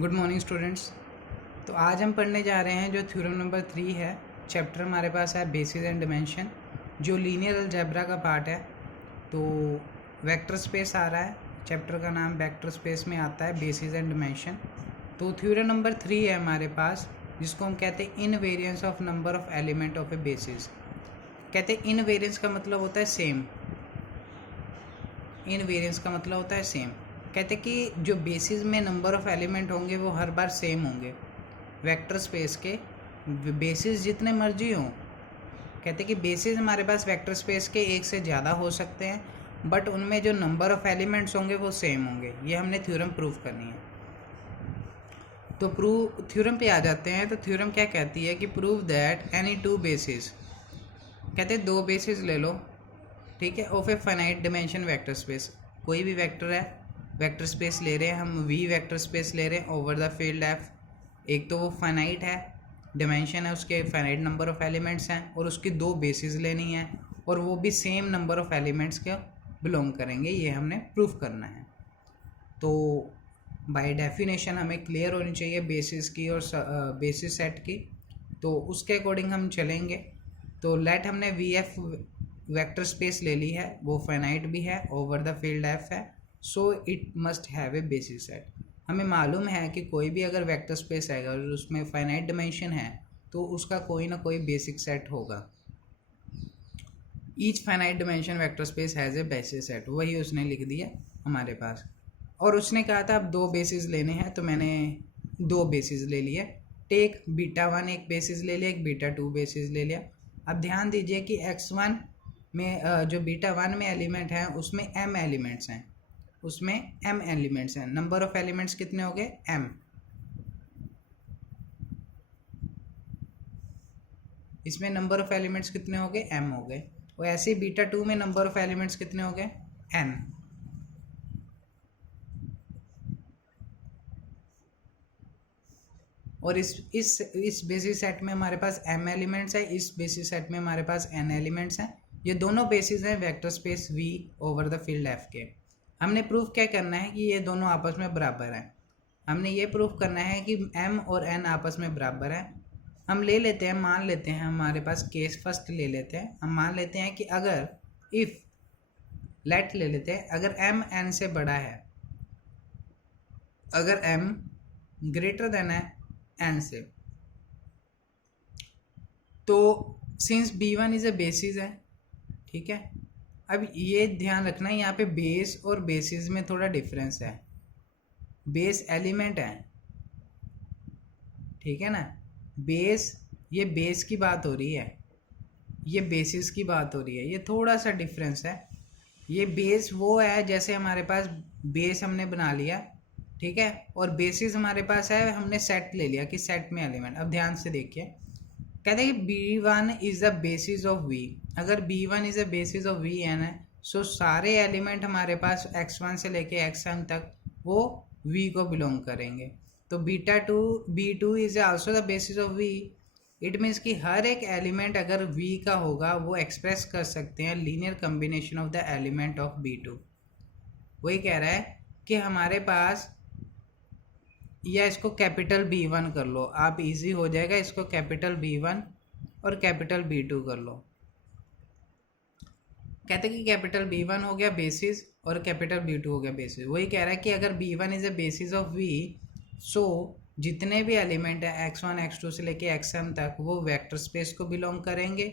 Good morning students. तो आज हम पढ़ने जा रहे हैं जो थ्योरम नंबर 3 है। चैप्टर हमारे पास है बेसिस एंड डिमेंशन, जो लीनियर अलजेब्रा का पार्ट है। तो वेक्टर स्पेस आ रहा है, चैप्टर का नाम वेक्टर स्पेस में आता है, बेसिस एंड डिमेंशन। तो थ्योरम नंबर 3 है हमारे पास, जिसको हम कहते हैं invariance of number of element of A basis. कहते हैं इनवेरिएंस का मतलब होता है सेम, इनवेरिएंस का मतलब होता है सेम। कहते हैं कि जो बेसिस में नंबर ऑफ एलिमेंट होंगे वो हर बार सेम होंगे। वेक्टर स्पेस के बेसिस जितने मर्जी हों, कहते हैं कि बेसिस हमारे पास वेक्टर स्पेस के एक से ज़्यादा हो सकते हैं, बट उनमें जो नंबर ऑफ एलिमेंट्स होंगे वो सेम होंगे। ये हमने थ्योरम प्रूव करनी है। तो थ्योरम पे आ जाते हैं। तो थ्योरम क्या कहती है कि prove that any two basis, कहते हैं दो बेसिस ले लो, ठीक है, of a finite dimension vector space. कोई भी वेक्टर है, वेक्टर स्पेस ले रहे हैं हम, वी वेक्टर स्पेस ले रहे हैं ओवर द फील्ड एफ। एक तो वो फाइनाइट है, डिमेंशन है, उसके फाइनाइट नंबर ऑफ एलिमेंट्स हैं, और उसकी दो बेसिस लेनी है, और वो भी सेम नंबर ऑफ एलिमेंट्स के बिलोंग करेंगे। ये हमने प्रूफ करना है। तो बाय डेफिनेशन हमें क्लियर होनी चाहिए बेसिस की और बेसिस सेट की, तो उसके अकॉर्डिंग हम चलेंगे। तो लेट हमने वी एफ वेक्टर स्पेस ले ली है, वो फाइनाइट भी है, ओवर द फील्ड एफ है, so it must have a basis set. हमें मालूम है कि कोई भी अगर वेक्टर स्पेस आएगा और उसमें फाइनाइट डिमेंशन है तो उसका कोई ना कोई बेसिक सेट होगा। Each finite dimension vector space has a basis set, वही उसने लिख दिया हमारे पास। और उसने कहा था अब दो बेसिस लेने हैं, तो मैंने दो बेसिस ले लिए। टेक बीटा 1 एक बेसिस ले लिया, एक बीटा 2 बेसिस ले लिया। अब ध्यान दीजिए कि x1 में जो बीटा 1 में एलिमेंट है उसमें m एलिमेंट्स हैं, उसमें m एलिमेंट्स हैं। नंबर ऑफ एलिमेंट्स कितने हो गए? m। इसमें नंबर ऑफ एलिमेंट्स कितने हो गए? m हो गए। और ऐसे ही बीटा 2 में नंबर ऑफ एलिमेंट्स कितने हो गए? n। और इस बेसिस सेट में हमारे पास m एलिमेंट्स है, इस बेसिस सेट में हमारे पास n एलिमेंट्स हैं। ये दोनों बेसिस हैं vector space v over the field f के। हमने प्रूफ क्या करना है कि ये दोनों आपस में बराबर हैं। हमने ये प्रूफ करना है कि m और n आपस में बराबर है। हम ले लेते हैं, मान लेते हैं, हमारे पास केस फर्स्ट ले लेते हैं। हम मान लेते हैं कि अगर इफ़ लेट ले लेते हैं, अगर m n से बड़ा है, अगर m ग्रेटर देन है n से, तो since b1 is a basis है, ठीक है। अब ये ध्यान रखना है यहाँ पे बेस और बेसिस में थोड़ा डिफरेंस है। बेस एलिमेंट है, ठीक है ना। बेस, ये बेस की बात हो रही है, ये बेसिस की बात हो रही है, ये थोड़ा सा डिफरेंस है। ये बेस वो है जैसे हमारे पास बेस हमने बना लिया, ठीक है, और बेसिस हमारे पास है, हमने सेट ले लिया कि सेट में एलिमेंट। अब ध्यान से देखिए, कहते हैं कि B1 is the basis of V। अगर B1 is the basis of V n है, सो सारे एलिमेंट हमारे पास x1 से लेके xn तक वो V को बिलोंग करेंगे। तो B2 is also the basis of V। It means कि हर एक एलिमेंट अगर V का होगा वो एक्सप्रेस कर सकते हैं linear combination of the element of B2। वही कह रहा है कि हमारे पास, या इसको कैपिटल B1 कर लो आप, इजी हो जाएगा। इसको कैपिटल B1 और कैपिटल B2 कर लो। कहते हैं कि कैपिटल B1 हो गया बेसिस और कैपिटल B2 हो गया बेसिस। वही कह रहा है कि अगर B1 is a basis of V, सो जितने भी एलिमेंट है x1 x2 से लेके xm तक वो वेक्टर स्पेस को बिलोंग करेंगे।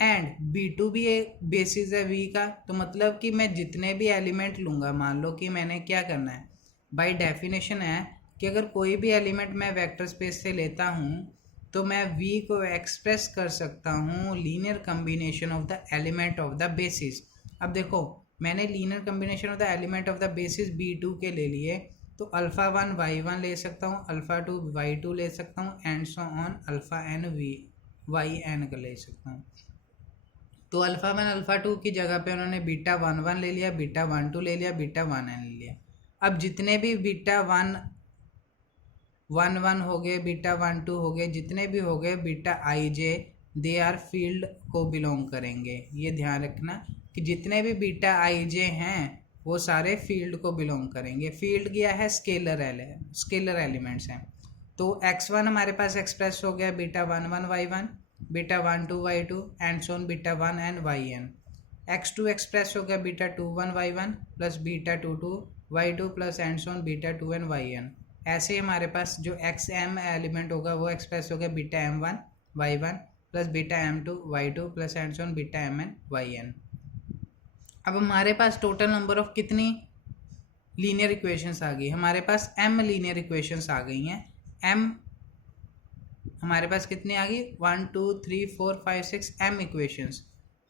एंड B2 भी एक बेसिस है V का, तो मतलब कि मैं जितने भी एलिमेंट लूँगा, मान लो कि मैंने क्या करना है, बाय डेफिनेशन है कि अगर कोई भी एलिमेंट मैं वेक्टर स्पेस से लेता हूँ तो मैं V को एक्सप्रेस कर सकता हूँ linear combination of the element of the basis. अब देखो, मैंने linear combination of the element of the basis B2 के ले लिए, तो अल्फ़ा 1 y1 ले सकता हूँ, अल्फ़ा 2 y2 ले सकता हूँ, and so on alpha n yn का ले सकता हूँ। तो अल्फ़ा 1 अल्फ़ा 2 की जगह पे उन्होंने बीटा 1 ले लिया, बीटा 1 2 ले लिया, बीटा 1 n ले लिया। अब जितने भी बीटा 1 हो गए, बीटा 1 2 हो गए, जितने भी हो गए beta ij, they are field को बिलोंग करेंगे। ये ध्यान रखना कि जितने भी बीटा ij हैं वो सारे फील्ड को बिलोंग करेंगे। फील्ड क्या है, स्केलर एलिमेंट्स हैं। तो x1 हमारे पास एक्सप्रेस हो गया β11 y1, β12 y2 एंड सोन β1 एंड yn। x2 एक्सप्रेस हो गया β21 y1 plus β22 y2 plus and so on β2 yn। ऐसे हमारे पास जो xm एलिमेंट होगा वो एक्सप्रेस हो गया βm1 y1 plus βm2 y2 plus and so on βmn yn। अब हमारे पास टोटल नंबर ऑफ कितनी लीनियर इक्वेशंस आ गई, हमारे पास m लीनियर इक्वेशंस आ गई हैं। m हमारे पास कितनी आ गई, 1 2 3 4 5 6 m equations.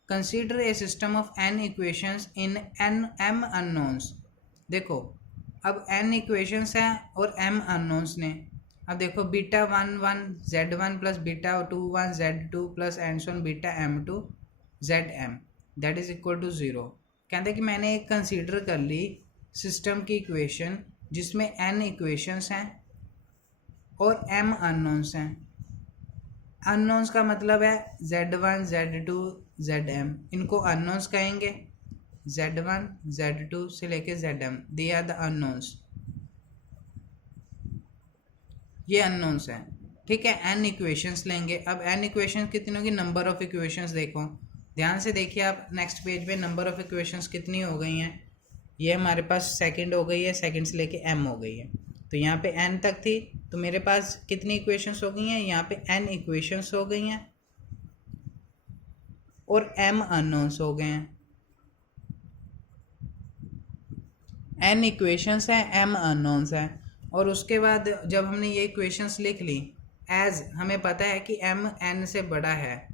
Consider a system of n equations in n m unknowns. देखो अब n इक्वेशंस हैं और m अननोन्स ने। अब देखो β11 z1 plus β21 z2 plus and so on βm2 zm that is equal to 0। कहते कि मैंने एक कंसीडर कर ली सिस्टम की इक्वेशन जिसमें n इक्वेशंस हैं और m अननोन्स हैं। अननोन्स का मतलब है z1 z2 zm, इनको अननोन्स कहेंगे। z1 z2 से लेके zm, they are the unknowns, ये अननोन्स हैं। ठीक है, n इक्वेशंस लेंगे। अब n इक्वेशंस कितनी होगी, नंबर ऑफ इक्वेशंस देखो ध्यान से देखिए आप नेक्स्ट पेज पे, नंबर ऑफ इक्वेशंस कितनी हो गई हैं। ये हमारे पास सेकंड हो गई है, सेकंड से लेके m हो गई है। तो यहाँ पे n तक थी, तो मेरे पास कितनी इक्वेशंस हो गई हैं, यहाँ पे n इक्वेशंस हो गई हैं और m अननोन्स हो गए हैं। n इक्वेशंस हैं, m अननोन्स हैं। और उसके बाद जब हमने ये इक्वेशंस लिख ली, एज हमें पता है कि m n से बड़ा है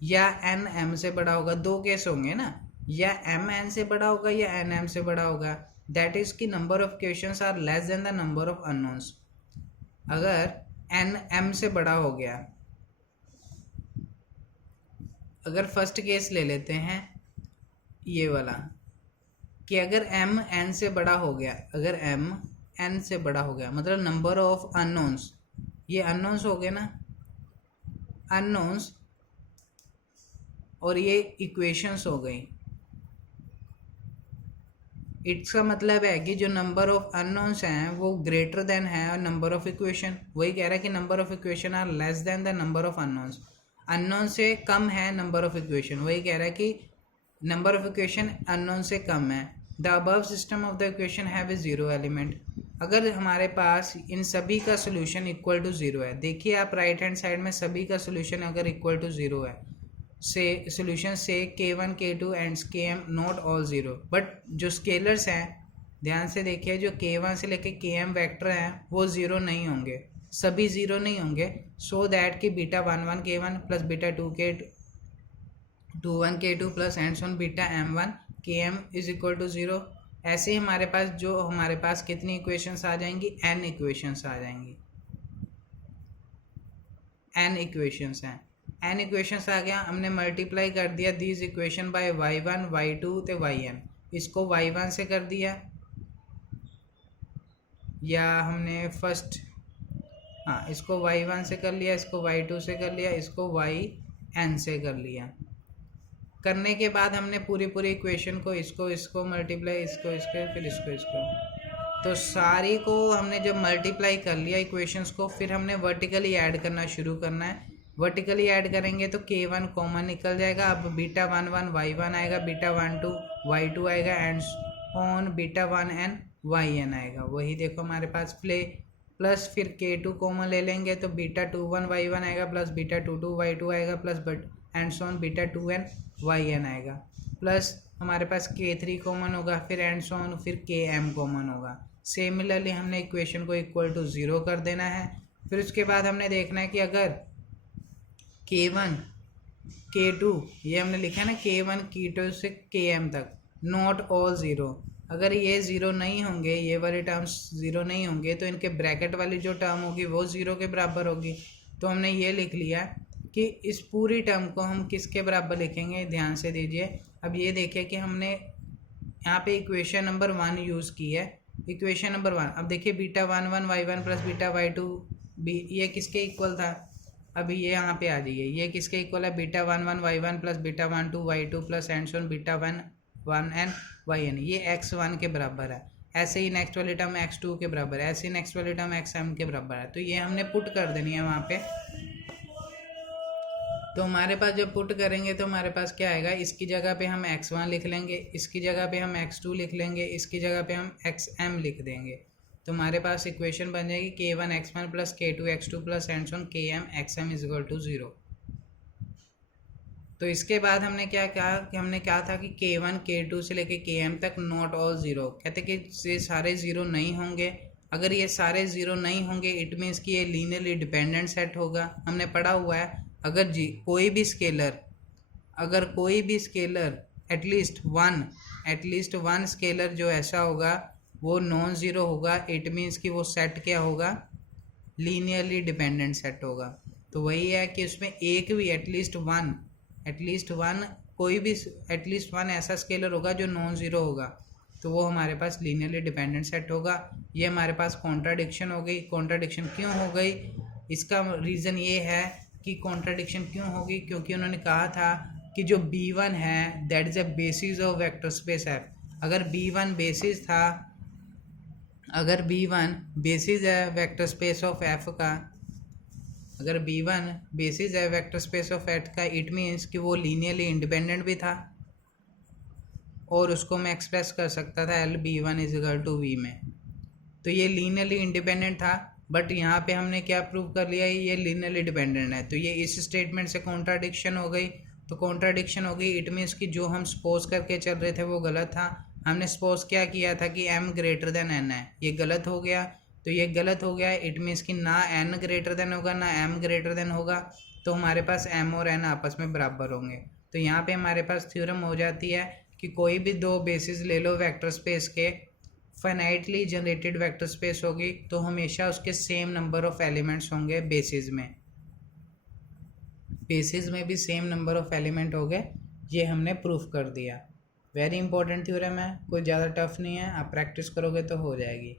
या n m से बड़ा होगा, दो केस होंगे ना, या m n से बड़ा होगा या n m से बड़ा होगा। दैट इज की number of questions are less than the number of unknowns. अगर n m से बड़ा हो गया, अगर फर्स्ट केस ले लेते हैं ये वाला कि अगर m n से बड़ा हो गया, अगर m n से बड़ा हो गया मतलब नंबर ऑफ अननोन्स, ये अननोन्स हो गए ना, अननोन्स, और ये इक्वेशंस हो गई। इसका मतलब है कि जो नंबर ऑफ अननोन्स हैं वो ग्रेटर देन है नंबर ऑफ इक्वेशन। वही कह रहा है कि number of equation are less than the number of unknowns. Unknown से कम है नंबर ऑफ इक्वेशन, वही कह रहा है कि नंबर ऑफ इक्वेशन अननोन से कम है। The above system of the equation have a zero element. अगर हमारे पास इन सभी का सोल्यूशन इक्वल टू ज़ीरो है, देखिए आप राइट हैंड साइड में सभी का सोल्यूशन अगर इक्वल टू ज़ीरो है, से सोल्यूशन से k1 k2 and km not all zero. But जो स्केलर्स हैं ध्यान से देखिए, जो k1 से लेके km वेक्टर हैं वो ज़ीरो नहीं होंगे, सभी ज़ीरो नहीं होंगे। सो दैट कि β11 k1 plus β21 k2 plus and so on βm1 km is equal to zero. ऐसे ही हमारे पास जो हमारे पास कितनी इक्वेशंस आ जाएंगी, n इक्वेशंस आ जाएंगी, n इक्वेशंस हैं। n इक्वेशंस आ गया, हमने मल्टीप्लाई कर दिया these equation by y1 y2 ते yn। इसको y1 से कर दिया, या हमने फर्स्ट इसको y1 से कर लिया, इसको y2 से कर लिया, इसको yn से कर लिया। करने के बाद हमने पूरी इक्वेशन को इसको मल्टीप्लाई, इसको फिर इसको तो सारी को हमने जब मल्टीप्लाई कर लिया इक्वेशंस को, फिर हमने वर्टिकली ऐड करना शुरू करना है। वर्टिकली ऐड करेंगे तो k1 कॉमन निकल जाएगा। अब β11 y1 आएगा, β12 y2 आएगा एंड ऑन β1n yn आएगा। वही देखो हमारे पास प्लस फिर k2 कॉमन ले लेंगे तो β21 y1 आएगा, प्लस β22 y2 आएगा, plus and so on β2n yn आएगा, प्लस हमारे पास k3 कॉमन होगा, फिर एंड सोन फिर km कॉमन होगा। सिमिलरली हमने इक्वेशन को इक्वल टू ज़ीरो कर देना है। फिर उसके बाद हमने देखना है कि अगर k1 k2 ये हमने लिखा है ना, k1 k2 से km तक नॉट ऑल ज़ीरो, अगर ये ज़ीरो नहीं होंगे, ये वाले टर्म्स ज़ीरो नहीं होंगे, तो इनके ब्रैकेट वाली जो टर्म होगी वो ज़ीरो के बराबर होगी। तो हमने ये लिख लिया कि इस पूरी टर्म को हम किसके बराबर लिखेंगे, ध्यान से दीजिए। अब ये देखिए कि हमने यहाँ पे इक्वेशन नंबर 1 यूज़ की है, इक्वेशन नंबर 1। अब देखिए β11 y1 प्लस βy2 ये किसके इक्वल था, अभी ये यहाँ पे आ जाइए, ये किसके इक्वल है, β11 y1 plus β12 y2 plus and so on β1 1n yn, ये x1 के बराबर है। ऐसे ही नेक्स्ट वाली टर्म x2 के बराबर है, ऐसे ही नेक्स्ट वाली टर्म xm के बराबर है। तो ये हमने पुट कर देनी है वहाँ पे। तो हमारे पास जब पुट करेंगे तो हमारे पास क्या आएगा, इसकी जगह पे हम x1 लिख लेंगे, इसकी जगह पे हम x2 लिख लेंगे, इसकी जगह पे हम xm लिख देंगे। तो हमारे पास इक्वेशन बन जाएगी k1 x1 plus k2 x2 plus and so on km xm is equal to 0। तो इसके बाद हमने क्या कहा कि हमने कहा था कि k1 k2 से लेके km तक नॉट ऑल ज़ीरो, कहते कि ये सारे ज़ीरो नहीं होंगे। अगर ये सारे ज़ीरो नहीं होंगे इट मीन्स कि ये लीनियरली डिपेंडेंट सेट होगा। हमने पढ़ा हुआ है अगर कोई भी स्केलर एटलीस्ट वन स्केलर जो ऐसा होगा वो नॉन ज़ीरो होगा, इट मीन्स कि वो सेट क्या होगा, लीनियरली डिपेंडेंट सेट होगा। तो वही है कि उसमें एक भी एटलीस्ट वन ऐसा स्केलर होगा जो नॉन ज़ीरो होगा, तो वो हमारे पास लीनियरली डिपेंडेंट सेट होगा। ये हमारे पास कॉन्ट्राडिक्शन हो गई। कॉन्ट्राडिक्शन क्यों हो गई, इसका रीज़न ये है कि कॉन्ट्राडिक्शन क्यों होगी, क्योंकि उन्होंने कहा था कि जो B1 है that is a basis of vector space F। अगर B1 बेसिस है वेक्टर स्पेस ऑफ F का, अगर B1 बेसिस है वेक्टर स्पेस ऑफ F का, इट मीन्स कि वो लीनियरली इंडिपेंडेंट भी था और उसको मैं एक्सप्रेस कर सकता था LB1 is equal to V में। तो ये लीनियरली इंडिपेंडेंट था, बट यहाँ पे हमने क्या प्रूव कर लिया, ये लीनियरली डिपेंडेंट है। तो ये इस स्टेटमेंट से कॉन्ट्राडिक्शन हो गई। तो कॉन्ट्राडिक्शन हो गई इट मीन्स कि जो हम सपोज करके चल रहे थे वो गलत था। हमने सपोज क्या किया था कि m ग्रेटर देन n है, ये गलत हो गया। तो ये गलत हो गया इट मीन्स कि ना n ग्रेटर देन होगा ना m ग्रेटर देन होगा, तो हमारे पास m और n आपस में बराबर होंगे। तो यहाँ पे हमारे पास थ्योरम हो जाती है कि कोई भी दो बेसिस ले लो वेक्टर स्पेस के, फाइनाइटली जनरेटेड वेक्टर स्पेस होगी तो हमेशा उसके सेम नंबर ऑफ एलिमेंट्स होंगे बेसिस में भी सेम नंबर ऑफ एलिमेंट हो गए। ये हमने प्रूफ कर दिया। वेरी इंपॉर्टेंट थ्योरम है, कोई ज़्यादा टफ नहीं है, आप प्रैक्टिस करोगे तो हो जाएगी।